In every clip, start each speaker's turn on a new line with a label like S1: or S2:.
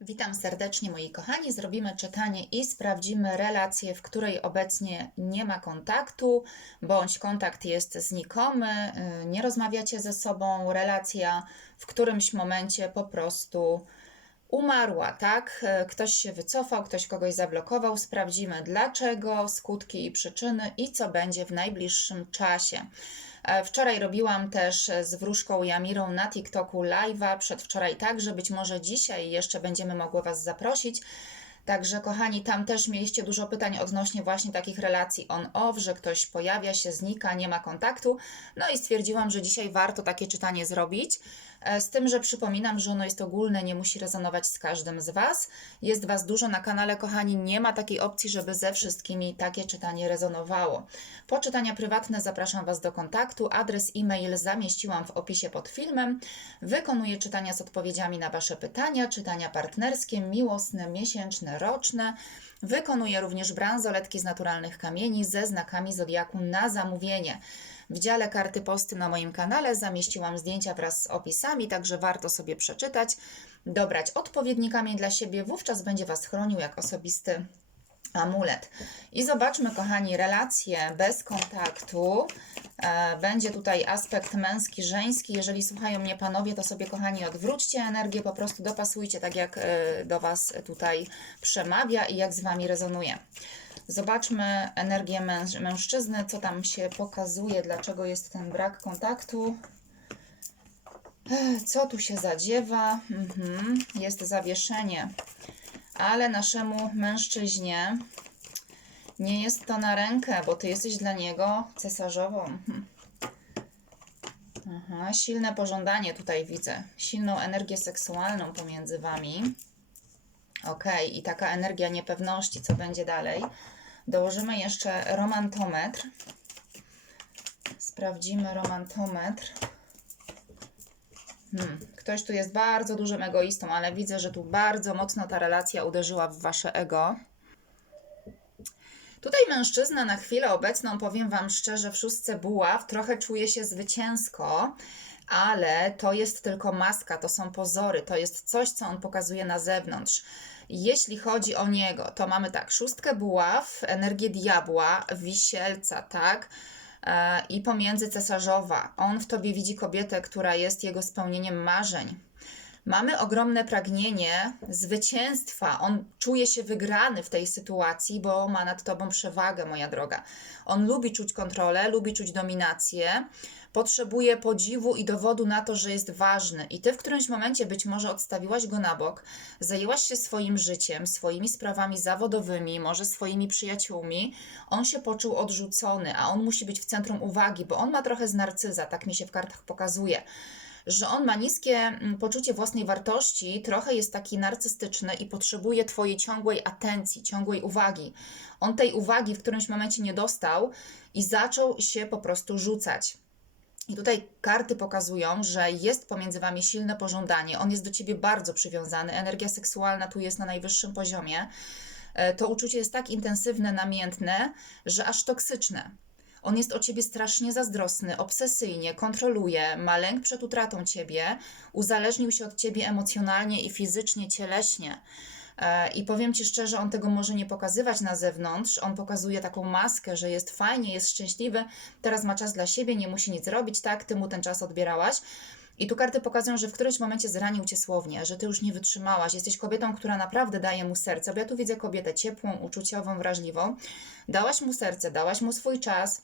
S1: Witam serdecznie moi kochani. Zrobimy czytanie i sprawdzimy relację, w której obecnie nie ma kontaktu, bądź kontakt jest znikomy, y, nie rozmawiacie ze sobą, relacja w którymś momencie po prostu umarła, tak? Y, Ktoś się wycofał, ktoś kogoś zablokował. Sprawdzimy dlaczego, skutki i przyczyny i co będzie w najbliższym czasie. E, Wczoraj robiłam też z wróżką Jamirą na TikToku live'a, przedwczoraj także, być może dzisiaj jeszcze będziemy mogły Was zaprosić. Także kochani, tam też mieliście dużo pytań odnośnie właśnie takich relacji on-off, że ktoś pojawia się, znika, nie ma kontaktu. No i stwierdziłam, że dzisiaj warto takie czytanie zrobić. E, Z tym, że przypominam, że ono jest ogólne, nie musi rezonować z każdym z Was. Jest Was dużo na kanale, kochani, nie ma takiej opcji, żeby ze wszystkimi takie czytanie rezonowało. Po czytania prywatne zapraszam Was do kontaktu. Adres e-mail zamieściłam w opisie pod filmem. Wykonuję czytania z odpowiedziami na Wasze pytania, czytania partnerskie, miłosne, miesięczne, roczne. Wykonuję również bransoletki z naturalnych kamieni ze znakami zodiaku na zamówienie. W dziale karty posty na moim kanale zamieściłam zdjęcia wraz z opisami, także warto sobie przeczytać, dobrać odpowiedni kamień dla siebie, wówczas będzie Was chronił jak osobisty amulet. I zobaczmy, kochani, relacje bez kontaktu. E, Będzie tutaj aspekt męski, żeński. Jeżeli słuchają mnie panowie, to sobie, kochani, odwróćcie energię, po prostu dopasujcie tak, jak e, do Was tutaj przemawia i jak z Wami rezonuje. Zobaczmy energię męż mężczyzny, co tam się pokazuje, dlaczego jest ten brak kontaktu. Ech, Co tu się zadziewa? Mhm. Jest zawieszenie, ale naszemu mężczyźnie nie jest to na rękę, bo ty jesteś dla niego cesarzową. Aha, silne pożądanie tutaj widzę. Silną energię seksualną pomiędzy wami. Ok, i taka energia niepewności, co będzie dalej. Dołożymy jeszcze romantometr. Sprawdzimy romantometr. Hmm. Ktoś tu jest bardzo dużym egoistą, ale widzę, że tu bardzo mocno ta relacja uderzyła w wasze ego. Tutaj mężczyzna na chwilę obecną, powiem Wam szczerze, w szóstce buław trochę czuje się zwycięsko, ale to jest tylko maska, to są pozory, to jest coś, co on pokazuje na zewnątrz. Jeśli chodzi o niego, to mamy tak, szóstkę buław, energię diabła, wisielca, tak? E, I pomiędzy cesarzowa. On w tobie widzi kobietę, która jest jego spełnieniem marzeń. Mamy ogromne pragnienie zwycięstwa. On czuje się wygrany w tej sytuacji, bo ma nad tobą przewagę, moja droga. On lubi czuć kontrolę, lubi czuć dominację, potrzebuje podziwu i dowodu na to, że jest ważny. I ty w którymś momencie być może odstawiłaś go na bok, zajęłaś się swoim życiem, swoimi sprawami zawodowymi, może swoimi przyjaciółmi. On się poczuł odrzucony, a on musi być w centrum uwagi, bo on ma trochę z narcyza, tak mi się w kartach pokazuje że on ma niskie mm, poczucie własnej wartości, trochę jest taki narcystyczny i potrzebuje Twojej ciągłej atencji, ciągłej uwagi. On tej uwagi w którymś momencie nie dostał i zaczął się po prostu rzucać. I tutaj karty pokazują, że jest pomiędzy Wami silne pożądanie, on jest do Ciebie bardzo przywiązany, energia seksualna tu jest na najwyższym poziomie. E, To uczucie jest tak intensywne, namiętne, że aż toksyczne. On jest o ciebie strasznie zazdrosny, obsesyjnie, kontroluje, ma lęk przed utratą ciebie, uzależnił się od ciebie emocjonalnie i fizycznie, cieleśnie. E, I powiem ci szczerze, on tego może nie pokazywać na zewnątrz. On pokazuje taką maskę, że jest fajnie, jest szczęśliwy, teraz ma czas dla siebie, nie musi nic robić, tak? Ty mu ten czas odbierałaś. I tu karty pokazują, że w którymś momencie zranił cię słownie, że ty już nie wytrzymałaś. Jesteś kobietą, która naprawdę daje mu serce, bo ja tu widzę kobietę ciepłą, uczuciową, wrażliwą. Dałaś mu serce, dałaś mu swój czas,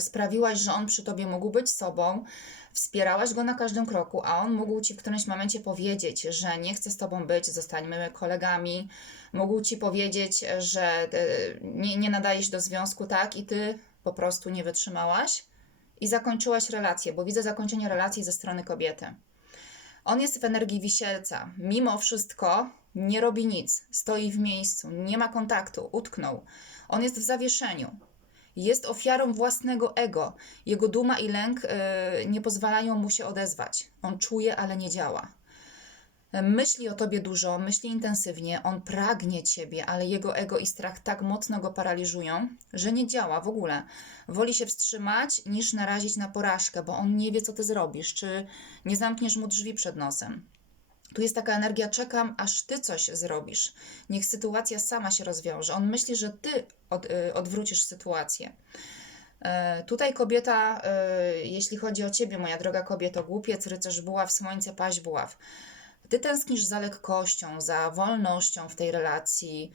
S1: sprawiłaś, że on przy tobie mógł być sobą, wspierałaś go na każdym kroku, a on mógł ci w którymś momencie powiedzieć, że nie chce z tobą być, zostańmy kolegami. Mógł ci powiedzieć, że e, nie, nie nadajesz do związku, tak, i ty po prostu nie wytrzymałaś i zakończyłaś relację, bo widzę zakończenie relacji ze strony kobiety. On jest w energii wisielca. Mimo wszystko nie robi nic, stoi w miejscu, nie ma kontaktu, utknął. On jest w zawieszeniu. Jest ofiarą własnego ego. Jego duma i lęk e, nie pozwalają mu się odezwać. On czuje, ale nie działa. Myśli o tobie dużo, myśli intensywnie, on pragnie ciebie, ale jego ego i strach tak mocno go paraliżują, że nie działa w ogóle. Woli się wstrzymać, niż narazić na porażkę, bo on nie wie, co ty zrobisz, czy nie zamkniesz mu drzwi przed nosem. Tu jest taka energia, czekam, aż ty coś zrobisz. Niech sytuacja sama się rozwiąże. On myśli, że ty od, y, odwrócisz sytuację. E, Tutaj kobieta, e, jeśli chodzi o ciebie, moja droga kobieto, głupiec, rycerz buław, słońce, paź buław. Ty tęsknisz za lekkością, za wolnością w tej relacji.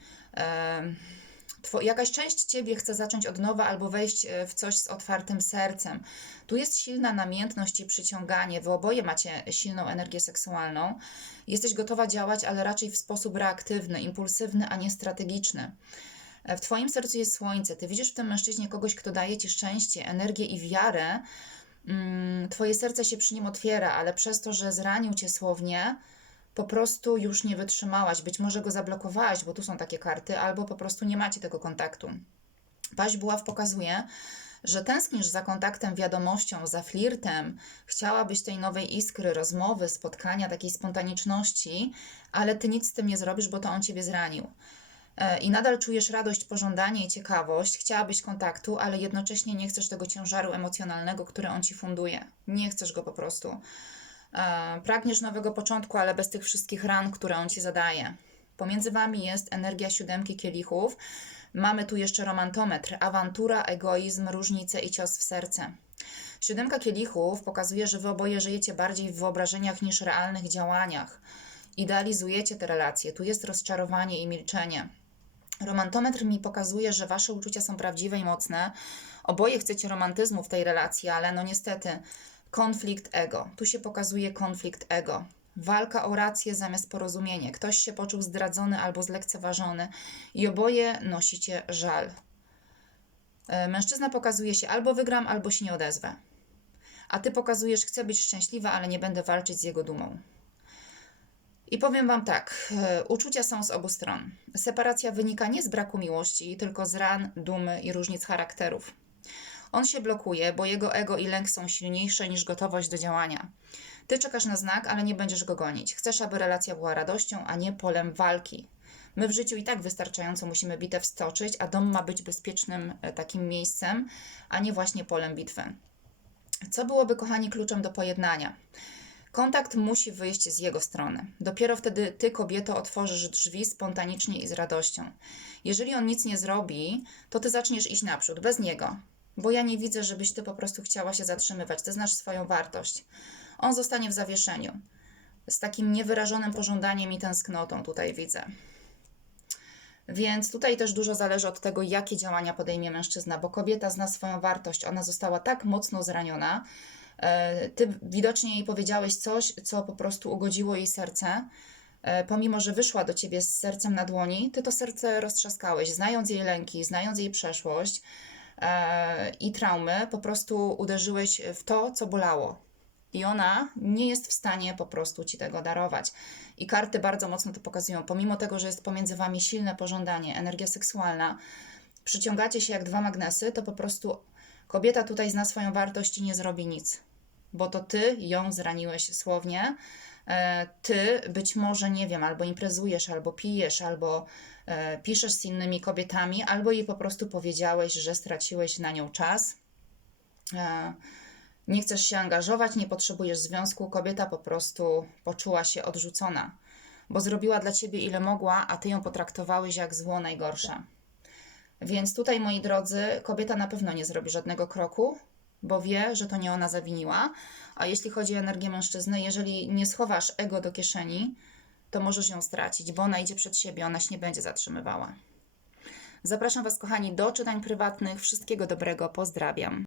S1: Two, jakaś część ciebie chce zacząć od nowa albo wejść e, w coś z otwartym sercem. Tu jest silna namiętność i przyciąganie. Wy oboje macie silną energię seksualną. Jesteś gotowa działać, ale raczej w sposób reaktywny, impulsywny, a nie strategiczny. E, W Twoim sercu jest słońce. Ty widzisz w tym mężczyźnie kogoś, kto daje Ci szczęście, energię i wiarę. Mm, Twoje serce się przy nim otwiera, ale przez to, że zranił Cię słownie, po prostu już nie wytrzymałaś. Być może go zablokowałaś, bo tu są takie karty, albo po prostu nie macie tego kontaktu. Paź Buław pokazuje, że tęsknisz za kontaktem, wiadomością, za flirtem. Chciałabyś tej nowej iskry, rozmowy, spotkania, takiej spontaniczności, ale ty nic z tym nie zrobisz, bo to on ciebie zranił. E, I nadal czujesz radość, pożądanie i ciekawość. Chciałabyś kontaktu, ale jednocześnie nie chcesz tego ciężaru emocjonalnego, który on ci funduje. Nie chcesz go po prostu. E, Pragniesz nowego początku, ale bez tych wszystkich ran, które on ci zadaje. Pomiędzy wami jest energia siódemki kielichów. Mamy tu jeszcze romantometr, awantura, egoizm, różnice i cios w serce. Siódemka kielichów pokazuje, że wy oboje żyjecie bardziej w wyobrażeniach niż realnych działaniach. Idealizujecie te relacje. Tu jest rozczarowanie i milczenie. Romantometr mi pokazuje, że wasze uczucia są prawdziwe i mocne. Oboje chcecie romantyzmu w tej relacji, ale no niestety konflikt ego. Tu się pokazuje konflikt ego. Walka o rację zamiast porozumienie. Ktoś się poczuł zdradzony albo zlekceważony i oboje nosicie żal. E, Mężczyzna pokazuje się albo wygram, albo się nie odezwę. A ty pokazujesz, chcę być szczęśliwa, ale nie będę walczyć z jego dumą. I powiem Wam tak, e, uczucia są z obu stron. Separacja wynika nie z braku miłości, tylko z ran, dumy i różnic charakterów. On się blokuje, bo jego ego i lęk są silniejsze niż gotowość do działania. Ty czekasz na znak, ale nie będziesz go gonić. Chcesz, aby relacja była radością, a nie polem walki. My w życiu i tak wystarczająco musimy bitew stoczyć, a dom ma być bezpiecznym e, takim miejscem, a nie właśnie polem bitwy. Co byłoby, kochani, kluczem do pojednania? Kontakt musi wyjść z jego strony. Dopiero wtedy ty, kobieto, otworzysz drzwi spontanicznie i z radością. Jeżeli on nic nie zrobi, to ty zaczniesz iść naprzód, bez niego. Bo ja nie widzę, żebyś ty po prostu chciała się zatrzymywać. Ty znasz swoją wartość. On zostanie w zawieszeniu. Z takim niewyrażonym pożądaniem i tęsknotą tutaj widzę. Więc tutaj też dużo zależy od tego, jakie działania podejmie mężczyzna, bo kobieta zna swoją wartość. Ona została tak mocno zraniona. E, Ty widocznie jej powiedziałeś coś, co po prostu ugodziło jej serce. E, Pomimo, że wyszła do ciebie z sercem na dłoni, ty to serce roztrzaskałeś, znając jej lęki, znając jej przeszłość i traumy, po prostu uderzyłeś w to, co bolało. I ona nie jest w stanie po prostu ci tego darować. I karty bardzo mocno to pokazują. Pomimo tego, że jest pomiędzy wami silne pożądanie, energia seksualna, przyciągacie się jak dwa magnesy, to po prostu kobieta tutaj zna swoją wartość i nie zrobi nic. Bo to ty ją zraniłeś słownie. E, Ty być może, nie wiem, albo imprezujesz, albo pijesz, albo e, piszesz z innymi kobietami, albo jej po prostu powiedziałeś, że straciłeś na nią czas. E, nie chcesz się angażować, nie potrzebujesz związku, kobieta po prostu poczuła się odrzucona, bo zrobiła dla ciebie ile mogła, a ty ją potraktowałeś jak zło najgorsze. Więc tutaj, moi drodzy, kobieta na pewno nie zrobi żadnego kroku, bo wie, że to nie ona zawiniła. A jeśli chodzi o energię mężczyzny, jeżeli nie schowasz ego do kieszeni, to możesz ją stracić, bo ona idzie przed siebie, ona się nie będzie zatrzymywała. Zapraszam Was, kochani, do czytań prywatnych. Wszystkiego dobrego, pozdrawiam.